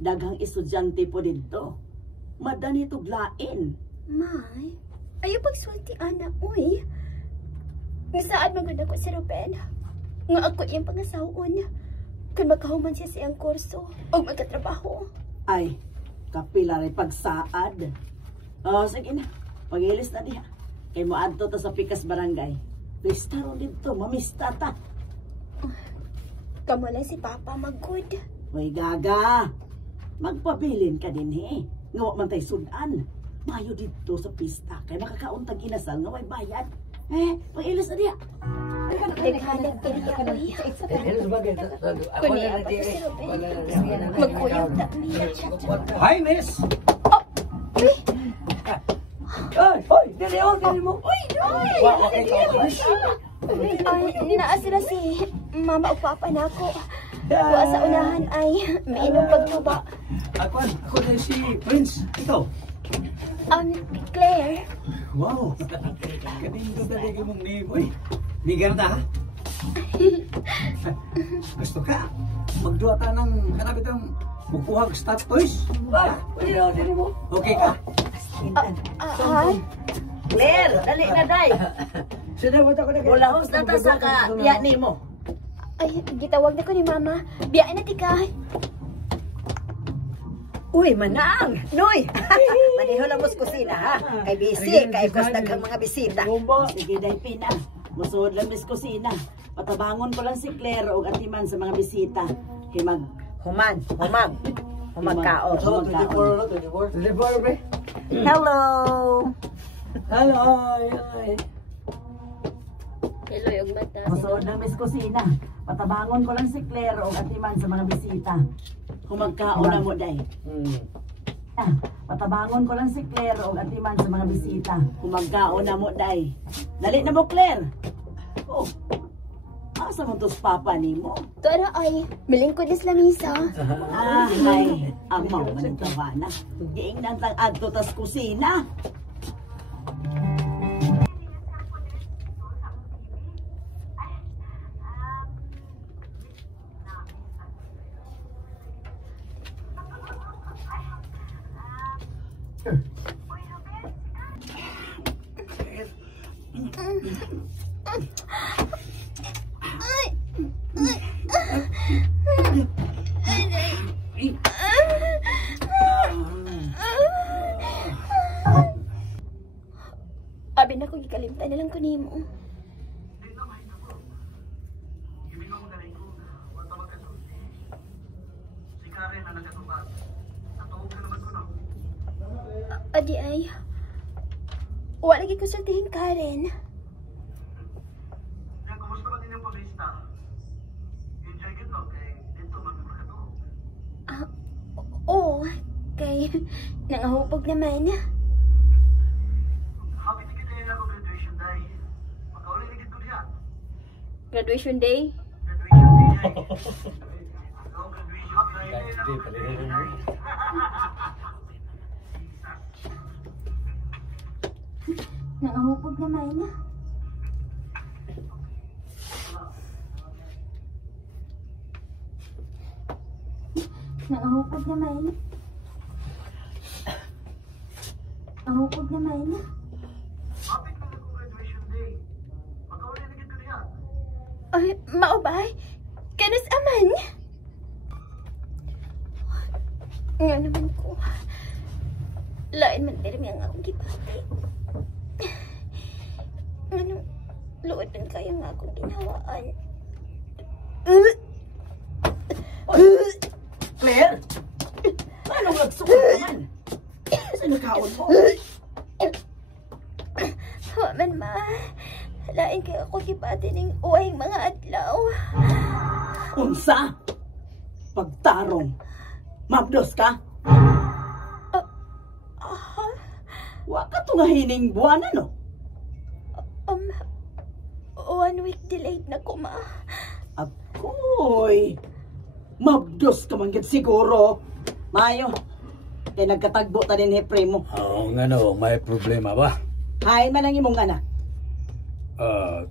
daghang estudyante po dito. Madani tuglain. May, ayaw pagsulti anak, uy. Nga saan maganda ko si Ruben? Nga ako yung pangasawon. Kung makahuman siya siyang kurso o magkatrabaho. Ay, kapila rin pagsaad. Sige na. Pag-ilis na diha. Kay mo adto ta sa Pikas Barangay. Pista ron dito, mamista ta. Kamu lang si Papa mag-good. Uy, gaga. Magpabilin ka din Ngawa man tay sudan. Mayo dito sa pista. Kay makakauntag inasal nga way bayad. Pag-ilis na diha. Naghanap ka niya, uy. Kunin ako si Ruben. Magkuyog na niya. Hi, miss! Uy! Hoy! Dili mo! Uy! Ay, naa sila si Mama o Papa na ako. Kuha sa unahan ay mainom pagtuba. Ako na si Prince. Ikaw? Claire. Wow! Kanino talaga mong name, uy. Migarda, ha? Gusto ka? Magduwa ka ng hanap itong magkuhag stat toys? Dili mo? Okay ka? Claire, dali na day. Ulahos na ta sa ka-tiya ni mo. Ay, gitawag na ko ni Mama. Biyaan na tikay. Uy, manang! Noy! Maniho lang mo sa kusina, ha? Kay busy, kay kustag ang mga bisita. Sige day, Pina. Musuod lang mis kusina. Patabangon ko lang si Claire o atiman sa mga bisita. Himag. Humagkaon. Hello! Hello! Hello, yung mata. Musuod lang mis kusina. Patabangon ko lang si Claire o atiman sa mga bisita. Humagkaon na mo day. Patabangon ko lang si Claire o atiman sa mga bisita. Humagkaon na mo day. Dali na mo, Claire. Oh. Asa mo tos papa ni mo? Tara ay, milingkod is lamisa. Ay, amaw man ang tawana. Giing nang tang adto tas kusina. Abi na ko gikalimtan na lang ko nimo. Adi ay, wala lagi ko sultihin Karen. Kumusta ba din yung pamista? Enjoy gito kay dito magmakato. Oo, kay nangahupog naman. Happy ticket kayo na graduation day. Makauli na gito diya. Graduation day? Graduation day. Hello, graduation day. Nangahupog naman. Nangahupog naman. Nangahupog naman. Happy na ko graduation day. Makauli na gito diya. Ay, maubay. Kanas aman. Nga naman ko. Lain man pero ang akong gipati. Ano, luod man kayo nga akong ginawaan. Claire? Anong nagsuko naman? Saan nakaon mo? Man ma, lain kayo ako gipati ng uwahing mga adlaw. Unsa? Pagtarong. Mabdos ka? Wa ka to nga hining buwan, ano? 1 week delayed na ko, ma. Akoy! Mabdos ka man gid siguro. Mayo. Kay nagkatagbo ta din hepre mo. Oo nga no, may problema ba? Hay man ang imong anak.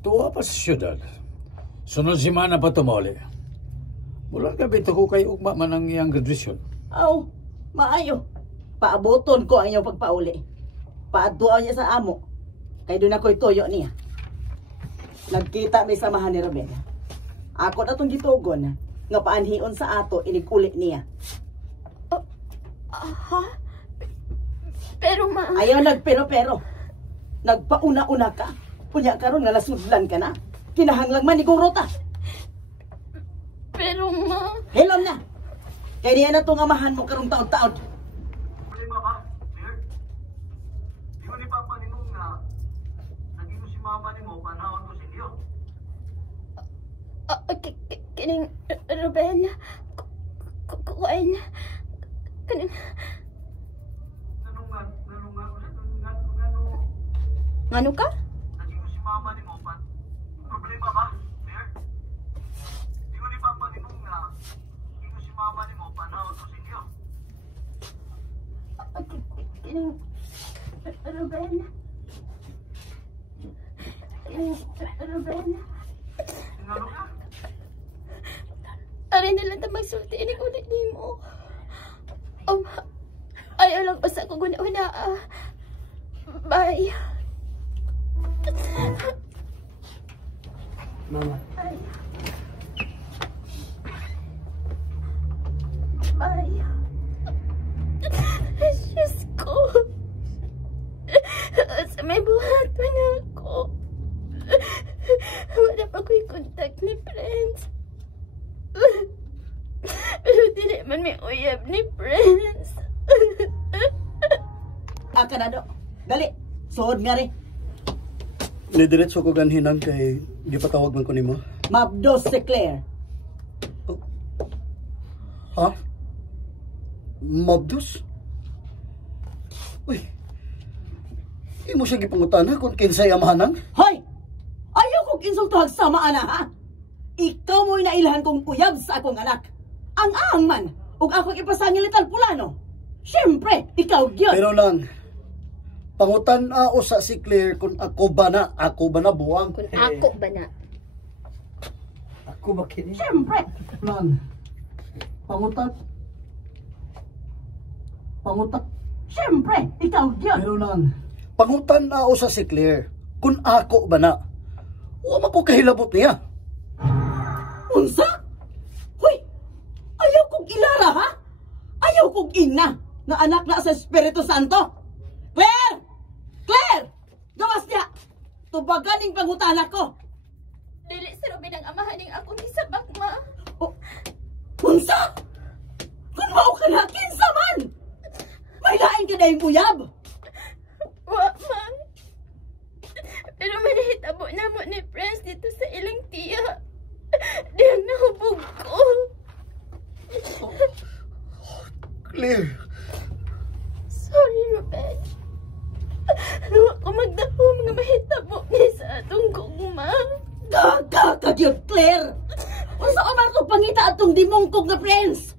Tuwa pa sa syudad. Sunod semana pa tumuli. Mula gabi ko kay ugma man ang iyang graduation. Aw, maayo. Paaboton ko ang iyong pagpauli. Paadtuan niya sa amo. Kay doon ako'y toyo niya. Nagkita may samahan ni Ruben. Ako na itong gitugon nga paanhion sa ato iniguli niya. Ha? Pero ma... Ayaw nagpero-pero. Nagpauna-una ka. Punya karon nga nasudlan ka na. Kinahanglang man igong rota. Pero ma... Hilom na. Kaya niya na itong amahan mo karong taon-taon. Problema ba, Claire? Di mo ni Papa ni mo nga naging mo si Mama ni mo panahon ko si Leo. Kining Ruben... Kukuhain... Kining... Ngano ka? Naging mo si Mama ni mo pan... Problema ba, Claire? Di mo ni Papa ni mo nga naging mo si Mama ni mo panahon ko si Leo. Kining Ruben... Kining Ruben... Ano ka? Ari na lang ta magsulti ini ulit nimo. Ayaw lang pa sa ko guna-una. Bye. Mama. Bye. Diyos ko. Sa may buhat pa na ako. Wala pa ko'y contact ni Prince. Pero di man may uyab ni Prince. Aka na do. Dali. Suod nga rin. Nidiretso ko ganhinan kay di pa tawag man ko nimo. Mabdos si Claire. Ha? Mabdus? Uy. Imo siya gipangutana kung kinsay amahanan? Hoy! Ayaw kong insultuhag sama, ana, ha? Ikaw mo'y nailahan kong uyab sa akong anak. Ang man, ug akong ipasangil ital pulano. Siyempre, ikaw yun. Pero lang, pangutan o sa si Claire kung ako ba na buwang. Kung ako ba na? Ako ba kini? Siyempre. Lang, pangutan. Siyempre, ikaw yun. Pero lang, pangutan o sa si Claire kung ako ba na. Huwag ako kahilabot niya. Unsa? Hoy! Ayaw kong ilara, ha? Ayaw kong ina na anak na sa Espiritu Santo. Claire! Claire! Gawas niya! Tubagan yung pangutanak ko. Dili si Ruben ang amahan ng akong isabak, ma. Oh, unsa? Kung mao ka na, kinsa man! May lain ka na yung uyab. Wa, ma. Pero manahitabo na mo ni Prince dito sa ilang tiya. Diyang nahubog ko. Claire. Sorry, Ruben. Luwa ko magdahom nga mahitabo niya sa atong gugma. Gaga ka, Claire! Unsa ka man itong pangita atong dimongkog na friends?